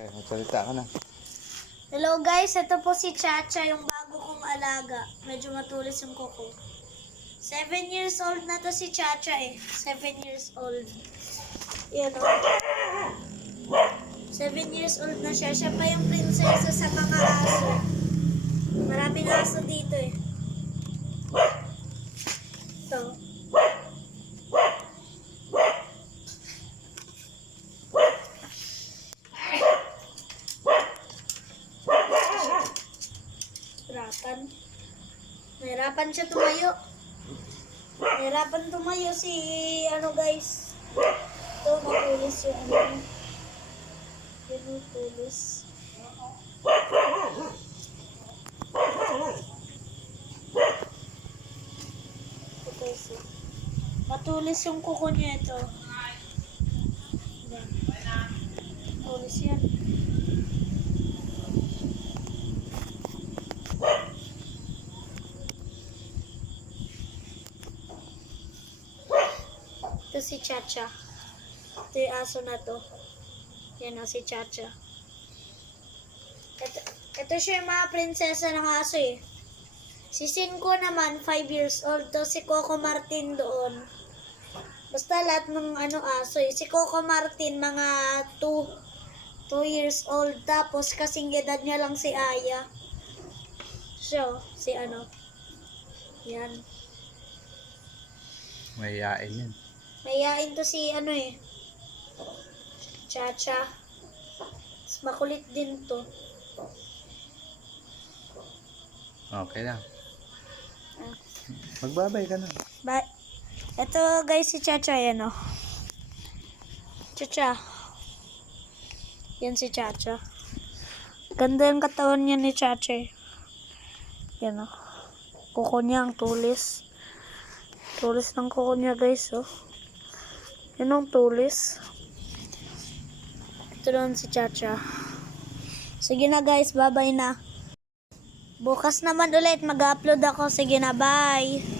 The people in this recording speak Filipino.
Magsalita ka na. Hello guys, ito po si Chacha, yung bago kong alaga. Medyo matulis yung kuko. 7 years old na to si Chacha eh. 7 years old. Yan o. 7 years old na siya. Siya pa yung prinsesa sa mga aso. Maraming aso dito eh. Ito. Nahirapan siya tumayo. Nahirapan tumayo si guys. Ito, matulis yung Yan, tulis. Ito guys. Matulis yung kuko niya ito. Matulis yan. Ito si Chacha. Ito yung aso na to. Yan o, si Chacha. Ito siya yung mga prinsesa ng aso eh. Si Cinco naman, 5 years old. To si Coco Martin doon. Basta lahat ng aso eh. Si Coco Martin, mga 2 years old. Tapos kasing edad niya lang si Aya. So, si Yan. Mayayain yun. Mayayain to si Chacha. Mas makulit din to. Okay lang. Magbabay ka na. Bye. Ito guys si Chacha yan o. Chacha. Yan si Chacha. Ganda yung katawan niya ni Chacha eh. Yan o. Kuko niya ang tulis. Tulis ng kuko niya guys oh. Yan ang tulis. Ito doon si Chacha. Sige na guys, bye-bye na. Bukas naman ulit mag-upload ako. Sige na, bye.